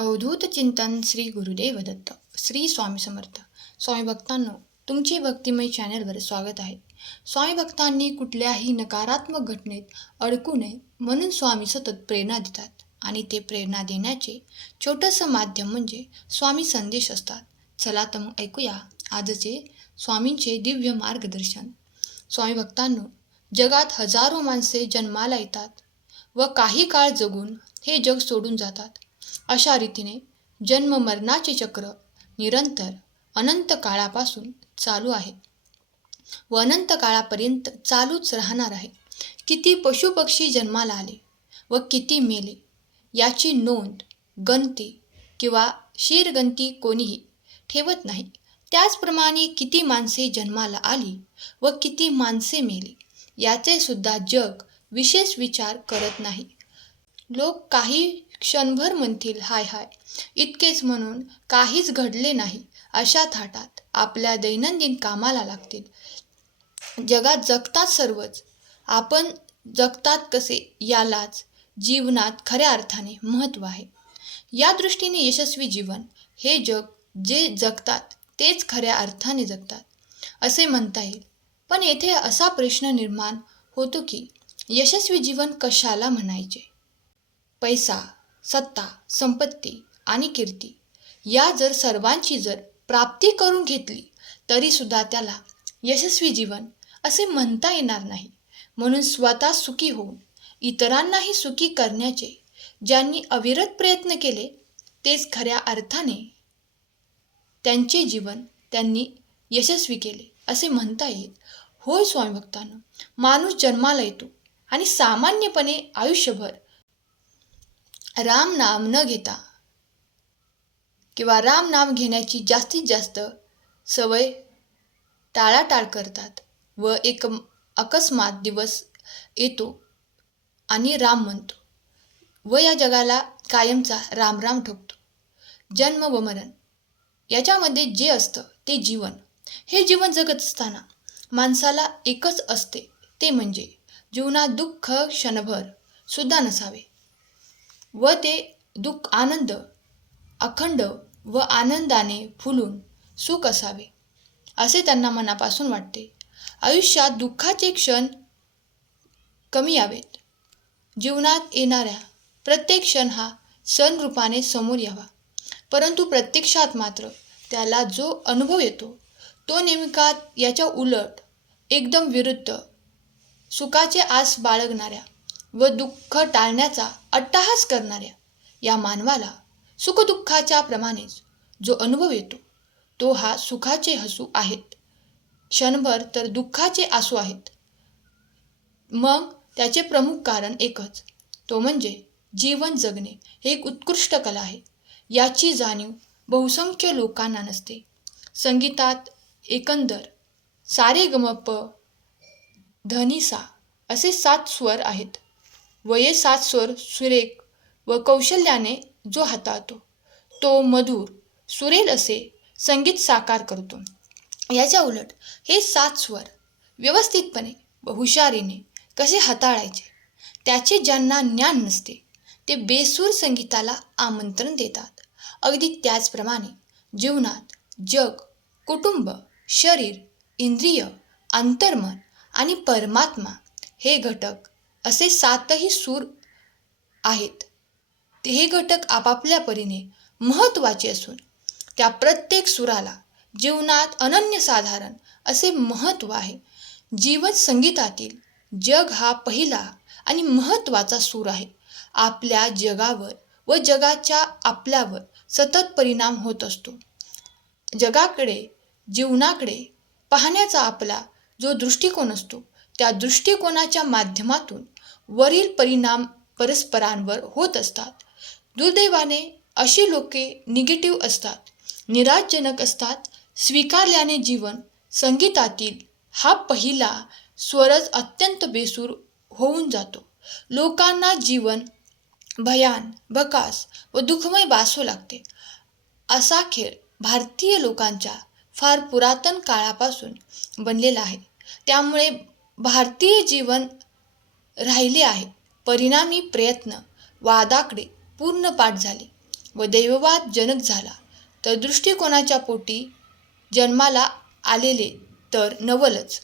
अवधूत चिंतन श्री गुरुदेव दत्त. श्री स्वामी समर्थ. स्वामी भक्तांनो, तुमचे भक्तिमय चॅनलवर स्वागत आहे. स्वामी भक्तांनी कुठल्याही नकारात्मक घटनेत अडकू नये म्हणून स्वामी सतत प्रेरणा देतात आणि ते प्रेरणा देण्याचे छोटंसं माध्यम म्हणजे स्वामी संदेश असतात. चला तर मग ऐकूया आजचे स्वामींचे दिव्य मार्गदर्शन. स्वामी भक्तांनो, जगात हजारो माणसे जन्माला येतात व काही काळ जगून हे जग सोडून जातात. अशा रीतीने जन्म मरणाचे चक्र निरंतर अनंत काळापासून चालू आहे व अनंत काळापर्यंत चालूच राहणार आहे. किती पशुपक्षी जन्माला आले व किती मेले याची नोंद, गणती किंवा शिरगंती कोणीही ठेवत नाही. त्याचप्रमाणे किती माणसे जन्माला आली व किती माणसे मेली याचे सुद्धा जग विशेष विचार करत नाही. लोक काही क्षणभर म्हणतील हाय हाय, इतकेच म्हणून काहीच घडले नाही अशा थाटात आपल्या दैनंदिन कामाला लागतील. जगात जगतात सर्वच, आपण जगतात कसे यालाच जीवनात खऱ्या अर्थाने महत्त्व आहे. या दृष्टीने यशस्वी जीवन हे जग जे जगतात तेच खऱ्या अर्थाने जगतात असे म्हणता येईल. पण येथे असा प्रश्न निर्माण होतो की यशस्वी जीवन कशाला म्हणायचे? पैसा, सत्ता, संपत्ती आणि कीर्ती या जर सर्वांची जर प्राप्ती करून घेतली तरी सुद्धा त्याला यशस्वी जीवन असे म्हणता येणार नाही. म्हणून स्वतः सुखी होऊन इतरांनाही सुखी करण्याचे ज्यांनी अविरत प्रयत्न केले तेच खऱ्या अर्थाने त्यांचे जीवन त्यांनी यशस्वी केले असे म्हणता येईल. होय स्वामी भक्तांनो, माणूस जन्माला येतो आणि सामान्यपणे आयुष्यभर राम नाम न घेता किंवा राम नाम घेण्याची जास्तीत जास्त सवय टाळाटाळ करतात व एक अकस्मात दिवस येतो आणि राम म्हणतो व या जगाला कायमचा राम राम ठोकतो. जन्म व मरण याच्यामध्ये जे असतं ते जीवन. हे जीवन जगत असताना माणसाला एकच असते, ते म्हणजे जीवनात दुःख क्षणभर सुद्धा नसावे व ते दुःख आनंद अखंड व आनंदाने फुलून सुख असावे असे त्यांना मनापासून वाटते. आयुष्यात दुःखाचे क्षण कमी यावेत. जीवनात येणाऱ्या प्रत्येक क्षण हा सण रूपाने समोर यावा. परंतु प्रत्यक्षात मात्र त्याला जो अनुभव येतो तो नेमका याच्या उलट, एकदम विरुद्ध, सुखाचे आस बाळगणाऱ्या व दुःख टाळण्याचा अट्टहास करणाऱ्या या मानवाला सुखदुःखाच्या प्रमाणेच जो अनुभव येतो तो हा सुखाचे हसू आहेत क्षणभर तर दुःखाचे आसू आहेत. मग त्याचे प्रमुख कारण एकच, तो म्हणजे जीवन जगणे हे एक उत्कृष्ट कला आहे. याची जाणीव बहुसंख्य लोकांना नसते. संगीतात एकंदर सारे गमप धनिसा असे 7 स्वर आहेत व हे 7 स्वर सुरेख व कौशल्याने जो हाताळतो तो मधुर सुरेल असे संगीत साकार करतो. याच्या उलट हे 7 स्वर व्यवस्थितपणे व हुशारीने कसे हाताळायचे त्याचे ज्यांना ज्ञान नसते ते बेसूर संगीताला आमंत्रण देतात. अगदी त्याचप्रमाणे जीवनात जग, कुटुंब, शरीर, इंद्रिय, अंतर्मन आणि परमात्मा हे घटक असे 7ही सूर आहेत. हे घटक आपापल्या परीने महत्त्वाचे असून त्या प्रत्येक सुराला जीवनात अनन्यसाधारण असे महत्त्व आहे. जीवन संगीतातील जग हा पहिला आणि महत्त्वाचा सूर आहे. आपल्या जगावर व जगाच्या आपल्यावर सतत परिणाम होत असतो. जगाकडे, जीवनाकडे पाहण्याचा आपला जो दृष्टिकोन असतो त्या दृष्टिकोनाच्या माध्यमातून वरील परिणाम परस्परांवर होत असतात. दुर्दैवाने अशी लोके निगेटिव्ह असतात, निराशजनक असतात. स्वीकारल्याने जीवन संगीतातील हा पहिला स्वरच अत्यंत बेसूर होऊन जातो. लोकांना जीवन भयान, भकास व दुःखमय भासू लागते. असा खेळ भारतीय लोकांच्या फार पुरातन काळापासून बनलेला आहे. त्यामुळे भारतीय जीवन राहिले आहे. परिणामी प्रयत्न वादाकडे पूर्ण पाठ झाले. व दैववाद जनक झाला तर दृष्टिकोनाच्या पोटी जन्माला आलेले तर नवलच.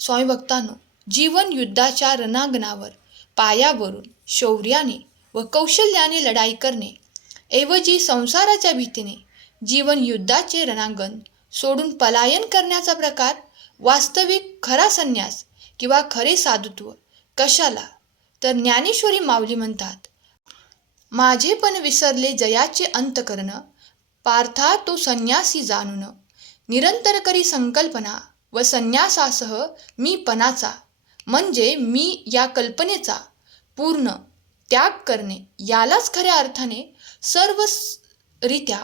स्वामी भक्तांनो, जीवन युद्धाच्या रणांगणावर पायावरून शौर्याने व कौशल्याने लढाई करणे ऐवजी संसाराच्या भीतीने जीवन युद्धाचे रणांगण सोडून पलायन करण्याचा प्रकार वास्तविक खरा संन्यास किंवा खरे साधुत्व कशाला तर ज्ञानेश्वरी माऊली म्हणतात, माझे पण विसरले जयाचे अंतकरण, पार्था तो संन्यासी जाणून, निरंतर करी संकल्पना व संन्यासासह मी पणाचा, म्हणजे मी या कल्पनेचा पूर्ण त्याग करणे यालाच खऱ्या अर्थाने सर्वरित्या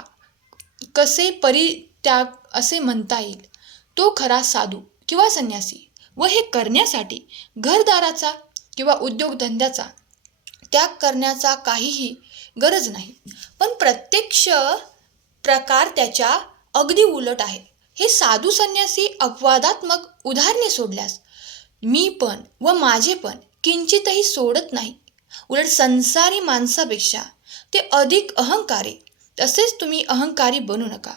कसे परित्याग असे म्हणता येईल. तो खरा साधू किंवा संन्यासी. व हे करण्यासाठी घरदाराचा किंवा उद्योगधंद्याचा त्याग करण्याचा काहीही गरज नाही. पण प्रत्यक्ष प्रकार त्याच्या अगदी उलट आहे. हे साधू संन्यासी अपवादात्मक उदाहरणे सोडल्यास मी पण व माझे पण किंचितही सोडत नाही. उलट संसारी माणसापेक्षा ते अधिक अहंकारी. तसेच तुम्ही अहंकारी बनू नका.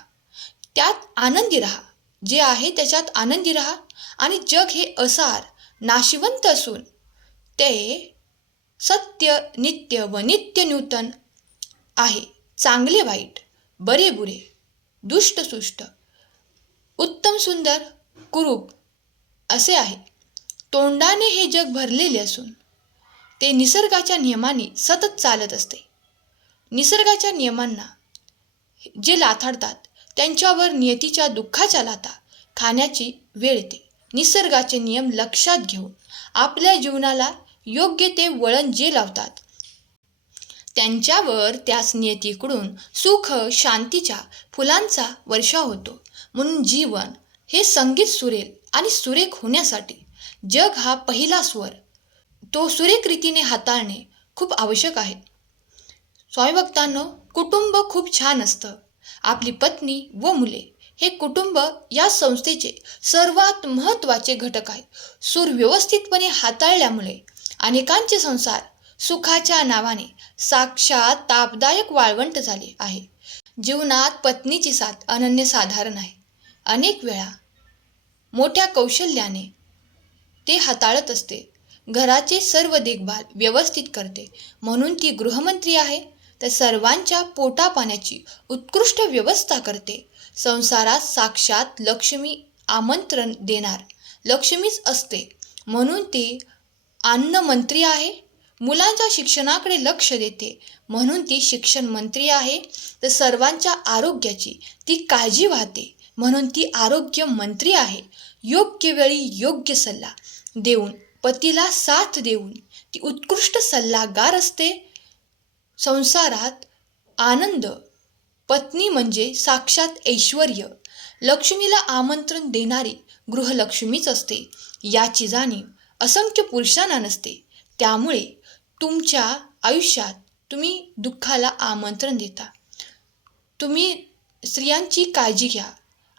त्यात आनंदी राहा. जे आहे त्याच्यात आनंदी राहा. आणि जग हे असार नाशिवंत असून ते सत्य नित्य व नित्य नूतन आहे. चांगले वाईट, बरे बुरे, दुष्ट सुष्ट, उत्तम सुंदर, कुरूप असे आहे. तोंडाने हे जग भरलेले असून ते निसर्गाच्या नियमाने सतत चालत असते. निसर्गाच्या नियमांना जे लाथाडतात त्यांच्यावर नियतीच्या दुःखाच्या लाथा खाण्याची वेळ येते. निसर्गाचे नियम लक्षात घेऊन आपल्या जीवनाला योग्य ते वळण जे लावतात त्यांच्यावर त्याच नियतीकडून सुख शांतीच्या फुलांचा वर्षाव होतो. म्हणून जीवन हे संगीत सुरेल आणि सुरेख होण्यासाठी जग हा पहिला स्वर तो सुरेख रीतीने हाताळणे खूप आवश्यक आहे. स्वामी भक्तांनो, कुटुंब खूप छान असतं. आपली पत्नी व मुले हे कुटुंब या संस्थेचे सर्वात महत्त्वाचे घटक आहे. सुव्यवस्थितपणे हाताळल्यामुळे अनेकांचे संसार सुखाच्या नावाने साक्षात तापदायक वाळवंट झाले आहे. जीवनात पत्नीची साथ अनन्यसाधारण आहे. अनेक वेळा मोठ्या कौशल्याने ते हाताळत असते. घराचे सर्व देखभाल व्यवस्थित करते. म्हणून ती गृहमंत्री आहे. तर सर्वांच्या पोटापाण्याची उत्कृष्ट व्यवस्था करते. संसारात साक्षात लक्ष्मी आमंत्रण देणार लक्ष्मीच असते. म्हणून ती अन्नमंत्री आहे. मुलांच्या शिक्षणाकडे लक्ष देते. म्हणून ती शिक्षण मंत्री आहे. तर सर्वांच्या आरोग्याची ती काळजी वाहते. म्हणून ती आरोग्य मंत्री आहे. योग्य वेळी योग्य सल्ला देऊन पतीला साथ देऊन ती उत्कृष्ट सल्लागार असते. संसारात आनंद पत्नी म्हणजे साक्षात ऐश्वर्य. लक्ष्मीला आमंत्रण देणारी गृहलक्ष्मीच असते. याची जाणीव असंख्य पुरुषांना नसते. त्यामुळे तुमच्या आयुष्यात तुम्ही दुःखाला आमंत्रण देता. तुम्ही स्त्रियांची काळजी घ्या.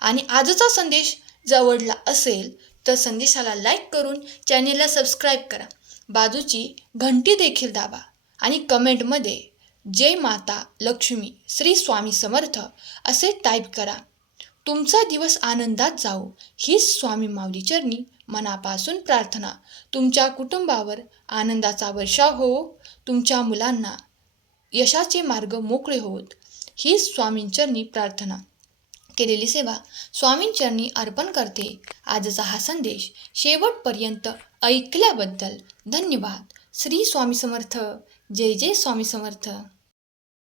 आणि आजचा संदेश जवळला असेल तर संदेशाला लाईक करून चॅनेलला सबस्क्राईब करा. बाजूची घंटी देखील दाबा आणि कमेंटमध्ये जय माता लक्ष्मी श्री स्वामी समर्थ असे टाईप करा. तुमचा दिवस आनंदात जाओ हीच स्वामी माऊली चरणी मनापासून प्रार्थना. तुमच्या कुटुंबावर आनंदाचा वर्षाव होवो. तुमच्या मुलांना यशाचे मार्ग मोकळे होत हीच स्वामींचरणी प्रार्थना. केलेली सेवा स्वामींचरणी अर्पण करते. आजचा हा संदेश शेवटपर्यंत ऐकल्याबद्दल धन्यवाद. श्री स्वामी समर्थ. जय जय स्वामी समर्थ.